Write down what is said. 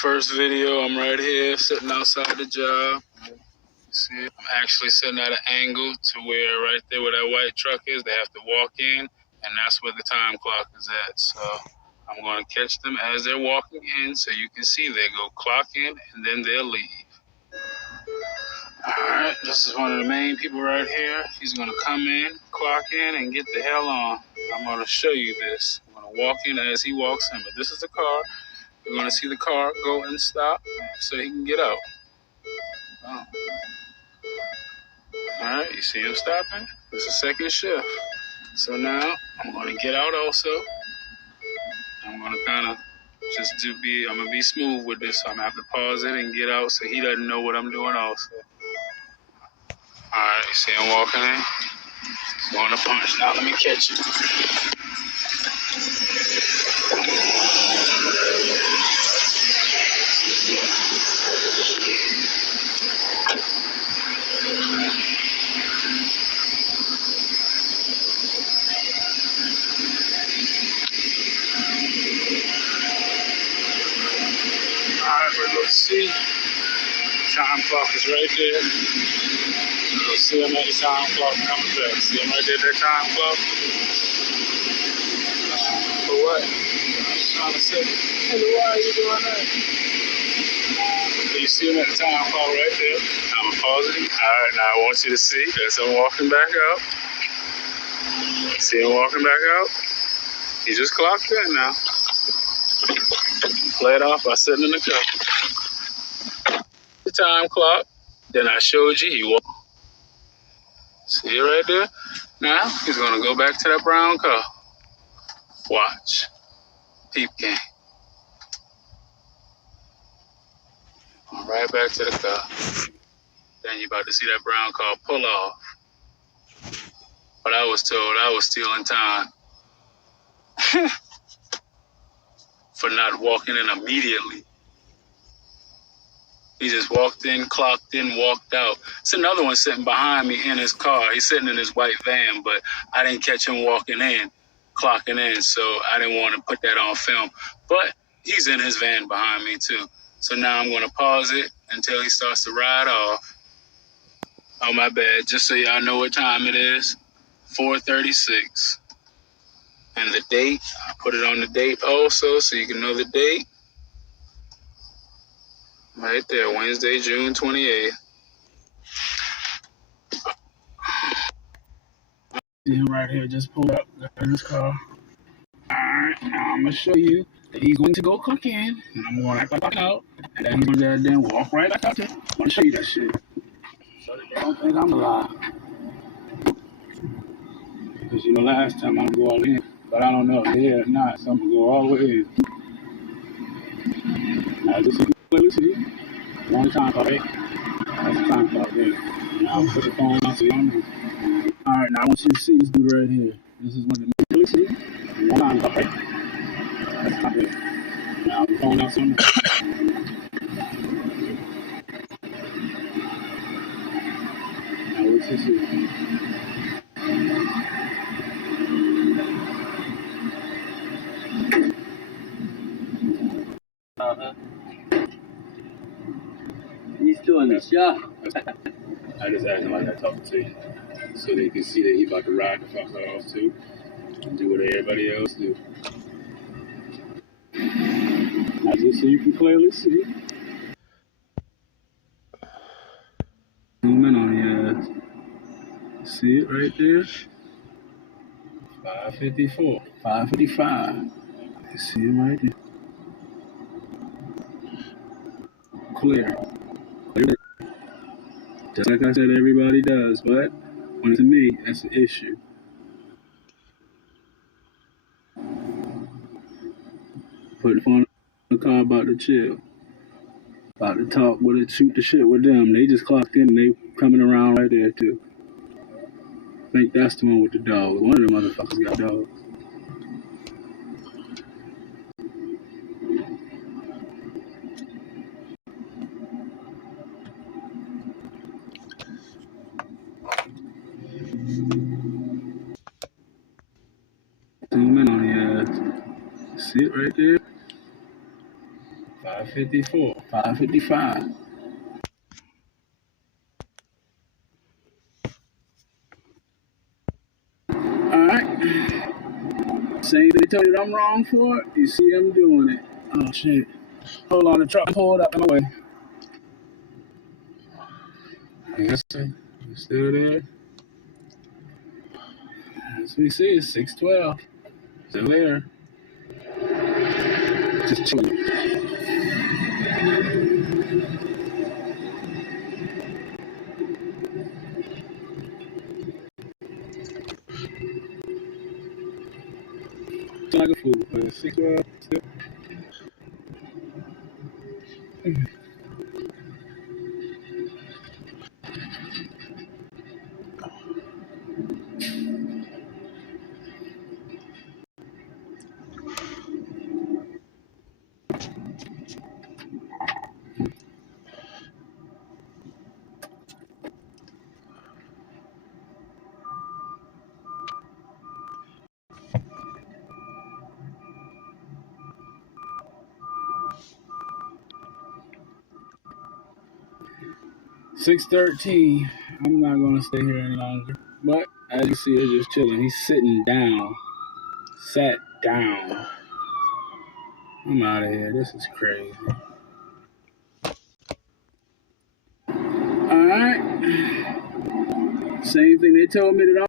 first video. I'm right here sitting outside the job. See, I'm actually sitting at an angle to where right there where that white truck is, they have to walk in, and that's where the time clock is at. So I'm going to catch them as they're walking in, so you can see they go clock in and then they'll leave. All right, this is one of the main people right here. He's going to come in, clock in, and get the hell on. I'm going to show you this. I'm going to walk in as he walks in, but this is the car. You're going to see the car go and stop so he can get out. Oh. All right, you see him stopping? This is second shift. So now I'm going to get out also. I'm going to kind of just I'm going to be smooth with this. So I'm going to have to pause it and get out so he doesn't know what I'm doing also. All right, you see him walking in? Going to punch. Now let me catch it. Alright, let's see. Time clock is right there. You'll see him at the time clock coming back. See him right there at that time clock? For what? I'm trying to say, hey, why are you doing that? You see him at the time clock right there. I'm pausing. Alright, now I want you to see as I'm walking back out. See him walking back out? He just clocked in now. Play it off by sitting in the car. The time clock. Then I showed you he walked. See it right there? Now he's gonna go back to that brown car. Watch. Peep game. Right back to the car. Then you're about to see that brown car pull off. But I was told I was stealing time. For not walking in immediately. He just walked in, clocked in, walked out. It's another one sitting behind me in his car. He's sitting in his white van, but I didn't catch him walking in, clocking in, so I didn't want to put that on film. But he's in his van behind me too. So now I'm going to pause it until he starts to ride off. Oh, my bad. Just so y'all know what time it is, 4:36. And the date, I put it on the date also so you can know the date. Right there, Wednesday, June 28th. See him right here, just pulled up in his car. Alright, now I'm going to show you that he's going to go clock in, and I'm going to act like I'm out, and then he's going to then walk right back out there. I'm going to show you that shit. So that they don't think I'm alive. Because you know, last time I would go all in. But I don't know if they're not, so I'm going to go all the way in. Now, this is clearly see. One time clock, right? That's the time clock there. Now, I'll put the phone on so you don't know. Alright, now I want you to see this dude right here. This is what the clearly see. One time clock, right? That's the time there. Now, the phone out so you don't know. Now, what's this here? He's doing the show. I just acting like I talked to you. So they can see that he about to ride the fuck off too. And do what everybody else do. Now just so you can clearly see. Zoom in on your ass. See it right there? 554. 555. You see it right there. Clear. Clear. Just like I said, everybody does, but when it's me, that's the issue. Put the phone in the car, about to chill. About to talk with it, shoot the shit with them. They just clocked in and they coming around right there too. I think that's the one with the dog. One of the motherfuckers got dogs. Zoom in on the ass. See it right there? 554, 555. Alright. Same thing they tell you that I'm wrong for, you see I'm doing it. Oh shit. Hold on, the truck pulled up in my way. Yes, sir. You still there? As we see, it's 612. Still there. Just chilling. Still like a fool, but 612 still. $613. I'm not gonna stay here any longer. But as you see, it's just chilling. He's sitting down. Sat down. I'm out of here. This is crazy. Alright. Same thing they told me that